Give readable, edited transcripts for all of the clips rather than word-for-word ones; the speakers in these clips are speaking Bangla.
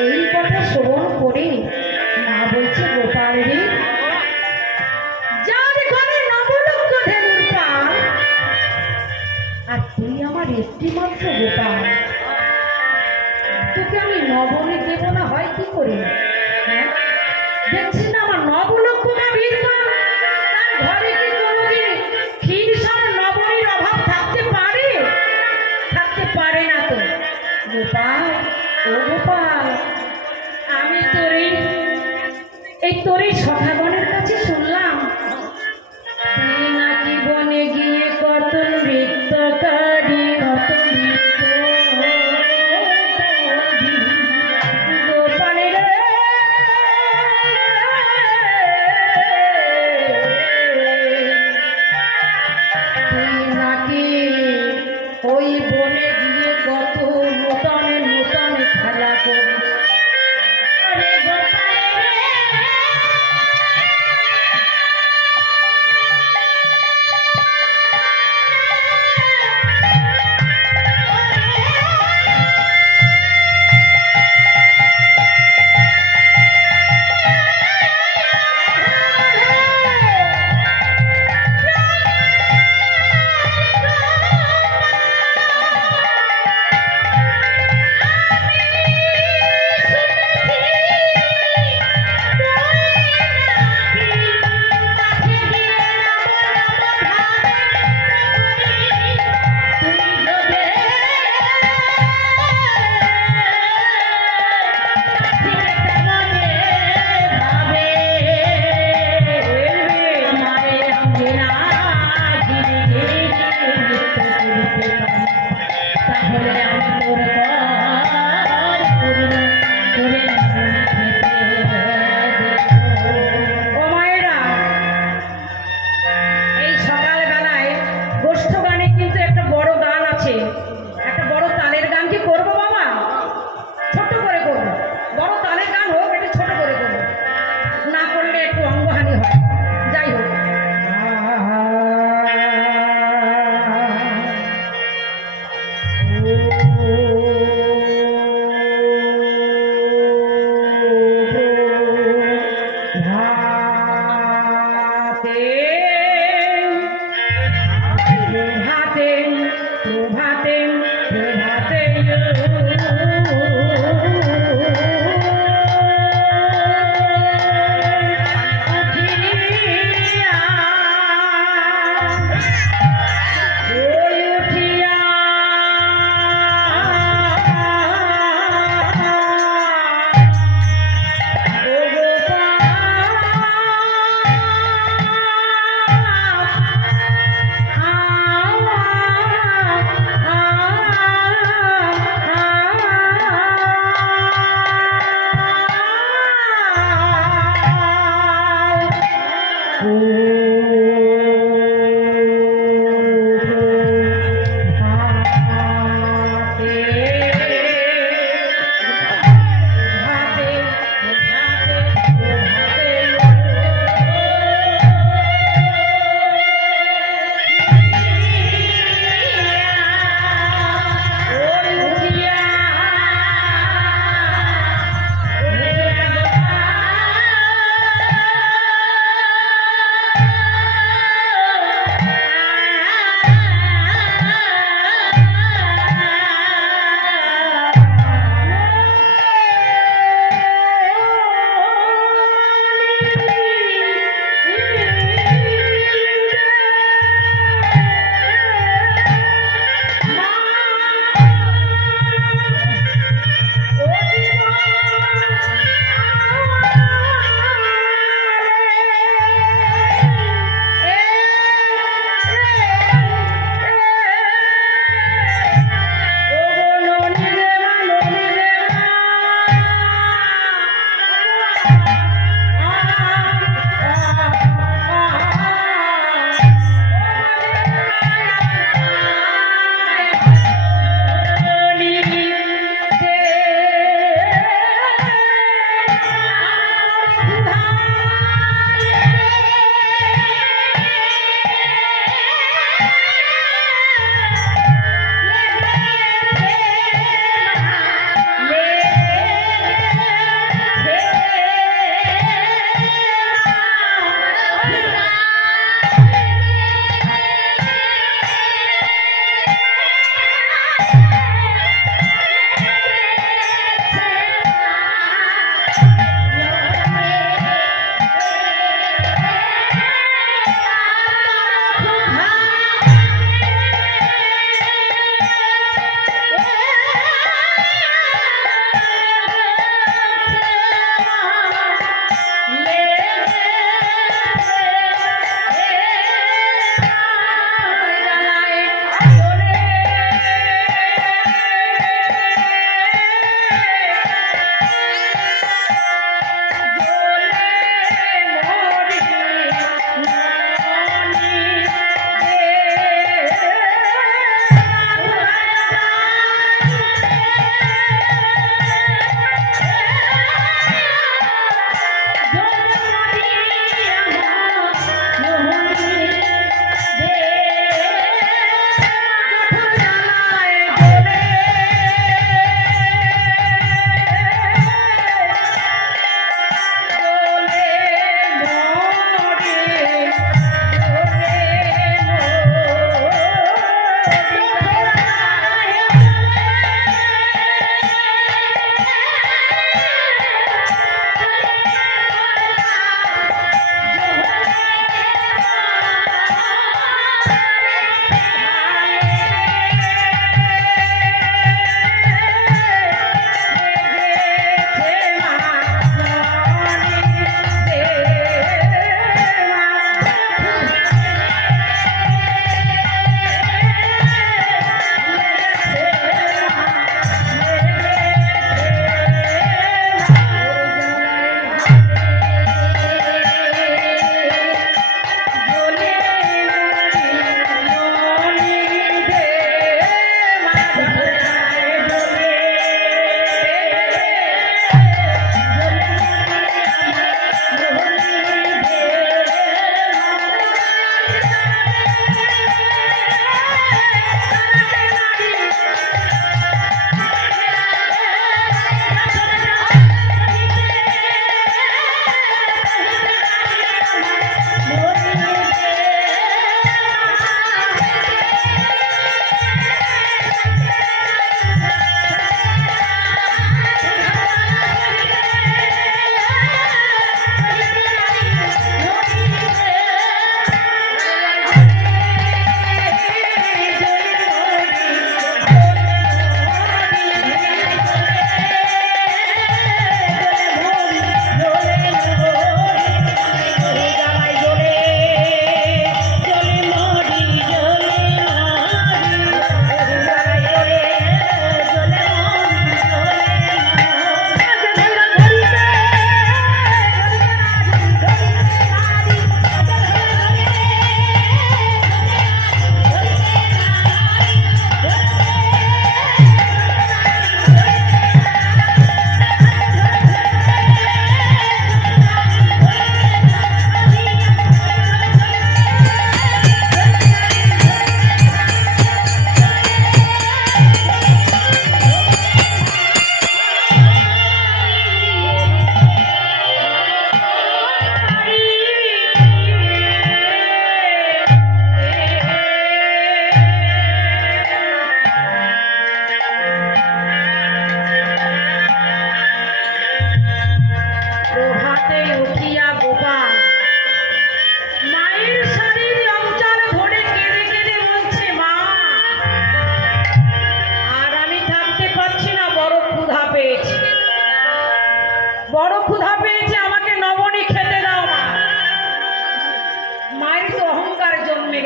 এই কথা শ্রবণ করে মা বলছে, গোপাল রে, যার ঘরে নবলক্ষ ধেনুর পাল, আর তুই আমার একটি মাত্র গোপাল, তোকে আমি নবনী দেব না হয় কি করে? হ্যাঁ, দেখছি না আমার নবলক্ষ গাভীর পাল, তার ঘরে কি কোনোদিন ক্ষীর সর নবনীর অভাব থাকতে পারে? থাকতে পারে না তো। গোপাল, ও গোপাল, আমি তোর এই সখাগণের কাছে শুনলাম তুই নাকি বনে গিয়ে কত নৃত্যকারী, কত নৃত্য। গোপালের তুই নাকি ওই বনে গিয়ে কত নূতনে নূতনে খেলা করিস। আরে গোপালের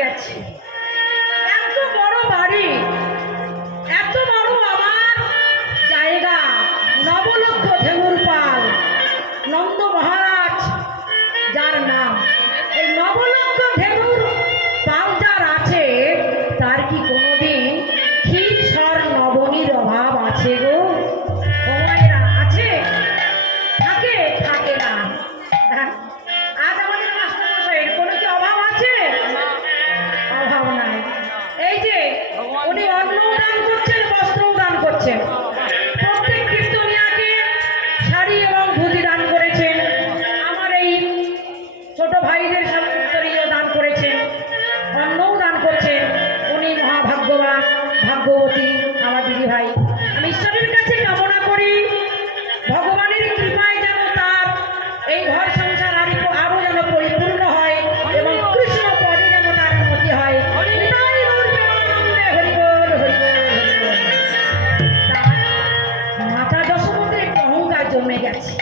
গেছে। এত বড় বাড়ি, এত বড় আমার জায়গা, নবলক্ষ ধেনুর পাল নন্দ মহারাজ যার নাম, এই নবলক্ষ ধেনুর পাল যার আছে, তার কি কোনোদিন ক্ষীর সর নবনীর অভাব আছে গো? ওমায়েরা আছে? থাকে? থাকে না। হ্যাঁ? আজ আমাদের মাস্টারমশাইয়ের কোনো কি অভাব আছে? অভাব নাই। এই যে উনি অন্নও দান করছেন, বস্ত্রও দান করছেন, প্রত্যেক কীর্তনিয়াকে শাড়ি এবং ধুতি দান করেছেন, আমার এই ছোট ভাইদের সব কীর্তনীয় দান করেছেন, অন্নও দান করছেন। উনি মহাভাগ্যবান, ভাগ্যবতী আমার দিদি ভাই। আমি ঈশ্বরের কাছে কামনা করি ভগবানের কৃপায় যেন তার এই ঘর সংসার আরো যেন পরিপূর্ণ হয় এবং কৃষ্ণ পদে যেন তার উন্নতি হয়। নিতাই গৌর প্রেমানন্দে হরি বল, হরি বল, হরি বল। তার মাতা যশোমতীর একটু অহংকার জন্মে গেছে।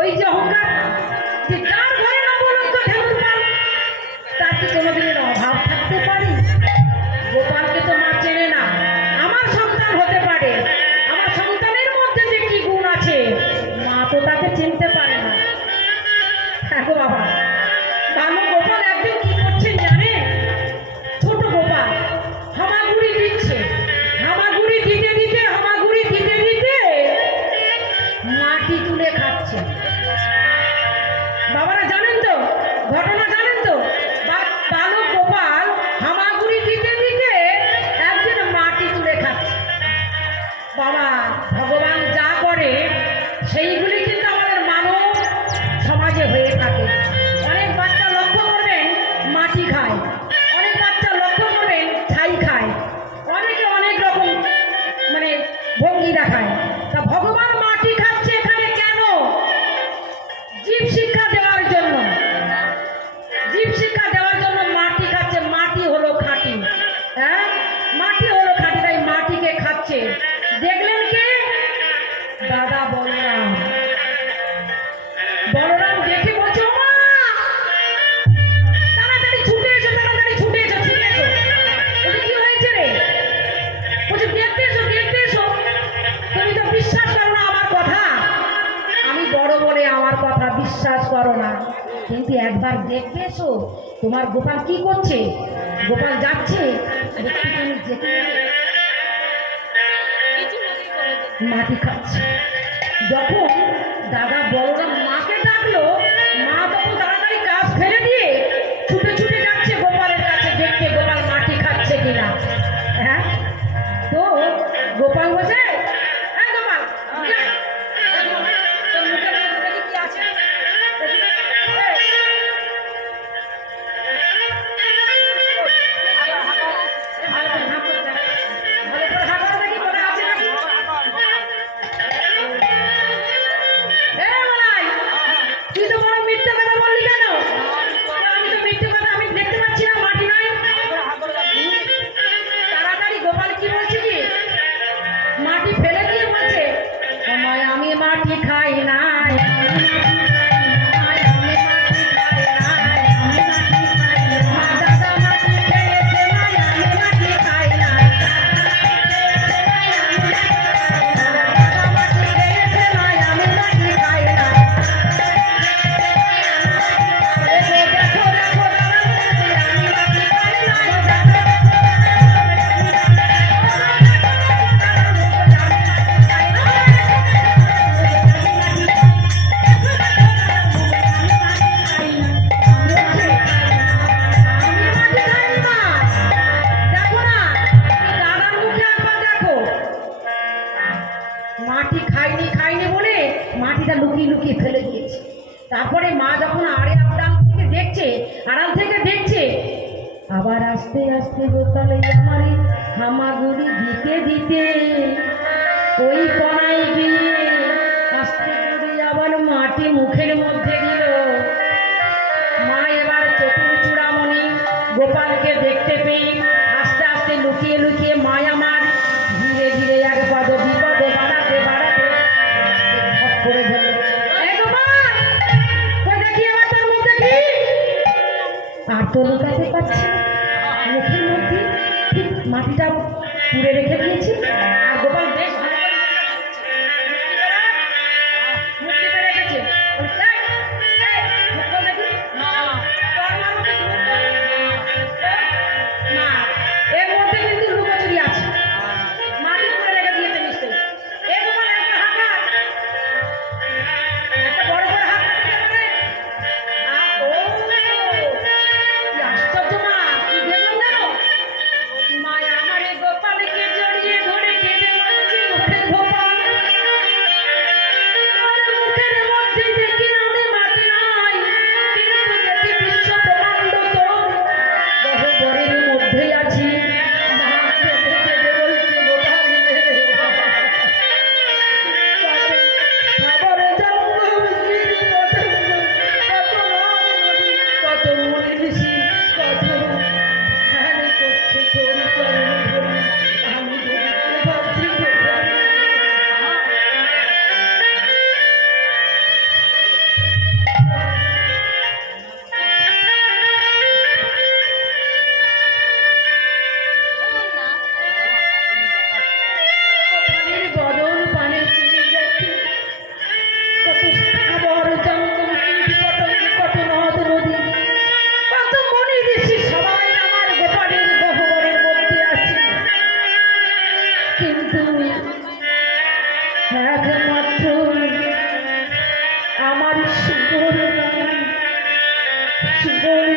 ওই যে অহংকার, যে যার ঘরে নবলক্ষ ধেনুর পাল, তার কি কোনোদিনের অভাব থাকতে পারে? গোপালকে তো মা চেনে না, আমার সন্তান হতে পারে, আমার সন্তানের মধ্যে যে কি গুণ আছে মা তো তাকে চিনতে পারে না। দেখো বাবা, বালক গোপাল একদিন কি করছেন জানে? ছোট গোপাল হামাগুড়ি দিচ্ছে, হামাগুড়ি দিতে দিতে, হামাগুড়ি দিতে দিতে মাটি তুলে খাচ্ছে। বাবারা জানেন তো ঘটনা, জানেন তো? বালক গোপাল হামাগুড়ি দিতে দিতে একদিন মাটি তুলে খাচ্ছে। বাবা, ভগবান যা করে সেইগুলি কিন্তু আমাদের মানব সমাজে হয়ে থাকে। অনেক বাচ্চা লক্ষ্য করবেন মাটি খায়, অনেক বাচ্চা লক্ষ্য করবেন ছাই খায়, অনেকে অনেক রকম মানে ভঙ্গি দেখায়। তা ভগবান মাটি খাচ্ছে এখানে কেন? জীব শিক্ষা দেওয়ার জন্য, জীব শিক্ষা দেওয়ার জন্য মাটি খাচ্ছে। মাটি হলো খাঁটি, হ্যাঁ, মাটি হলো খাঁটি, তাই মাটিকে খাচ্ছে। দেখলেন কে? দাদা বলরাম। বলরাম দেখে বলছে, ও মা, তাড়াতাড়ি ছুটে এসো, তাড়াতাড়ি ছুটে এসো, ছুটে এসো। বলছে কি হয়েছে রে? বলছে দেখতে এসো, দেখতে এসো। তুমি তো বিশ্বাস করো না আমার কথা, আমি বড় বলে আমার কথা বিশ্বাস করো না, কিন্তু একবার দেখতে এসো তোমার গোপাল কি করছে। গোপাল যাচ্ছে, একটুখানি যেতে মাটি খাচ্ছে। যখন দাদা বলরাম মাকে ডাকলো, মা তখন তাড়াতাড়ি কাজ ফেলে দিয়ে ছুটে ছুটে যাচ্ছে গোপালের কাছে দেখতে গোপাল মাটি খাচ্ছে কিনা। হ্যাঁ, তো গোপাল বলছে, হ্যাঁ গোপাল, যা, তোর মুখের মধ্যে দেখি কি আছে। তুই তো বড় মিথ্যে কথা বললি কেন? আমি তো মিথ্যে কথা, আমি দেখতে পাচ্ছি না মাটি নাই। তাড়াতাড়ি গোপাল কি বলছে কি, মাটি ফেলে দিয়ে বলছে, সময় আমি মাটি খাই নাই, দাদা মাটি খেয়েছে নাই, আমি মাটি খাই নাই, দাদা মাটি খেয়েছে নাই, আমি মাটি খাই নাই। দেখো দেখো দাদা, আমি মাটি খাই নাই, মাটি খাইনি খাইনি বলে মাটিটা লুকিয়ে লুকিয়ে ফেলে দিয়েছে। তারপরে মা যখন আড়াল থেকে দেখছে, আবার আস্তে আস্তে গোপাল আমার হামাগুড়ি দিতে দিতে ওই কোনায় গিয়ে আস্তে করে আবার মাটি মুখের মধ্যে দিল। মা এবার চতুর চূড়ামণি গোপালকে দেখতে পেয়ে আস্তে আস্তে লুকিয়ে লুকিয়ে মা আমার ধীরে ধীরে এক পদ বিপদে বাড়াতে বাড়াতে করে ধরল। এই গোপাল, কই দেখি এবার তোর মুখ দেখি। আর তো লুকাতে পারছি না। মুখের মধ্যে ঠিক মাটিটা পুড়ে রেখে দিয়েছি। আর গোপাল বেশ ভালো করে মুখ টিপে রেখেছে। বলছে, "এই, এই, মুখ খোল দেখি।" তোর মা মুখে মুখ খোল। না, এর মধ্যে কিন্তু লুকোচুরি আছে। মাটি পুড়ে রেখে দিয়েছে নিশ্চয়ই। এ গোপাল একটা হাত মার। একটা বড় বড় হাত মারতে পারে। ও কি আশ্চর্য মা, কি দেখলাম জানো? মায়া আমার এই গোপালকে জড়িয়ে ধরে কেঁদে মরছে মুখের গোপাল। আর মুখের মধ্যে দেখি নামে মাটি নাই, কিন্তু দেখি বিশ্ব ব্রহ্মাণ্ড তোর গহ্বরের মধ্যেই আছি। মা কেঁদে কেঁদে বলছে, গোপাল রে, খাবারে জঙ্গল গিরি পতঙ্গ, কত নাগ নদী, কত মুনি ঋষি, কত ধ্যান করছে তোর চরণ ধরে। আমি ধরিতে ভাবছি গোপাল। গোপালের বদন পানে চিরে যাচ্ছে। কত স্থাবর জঙ্গল কীট পতঙ্গ, কত নদ নদী, কত মুনি ঋষি, সবাই আমার গোপালের গহ্বরের মধ্যে আছে। কিন্তু একমাত্র আমার সুবর্ণ, সুবর্ণ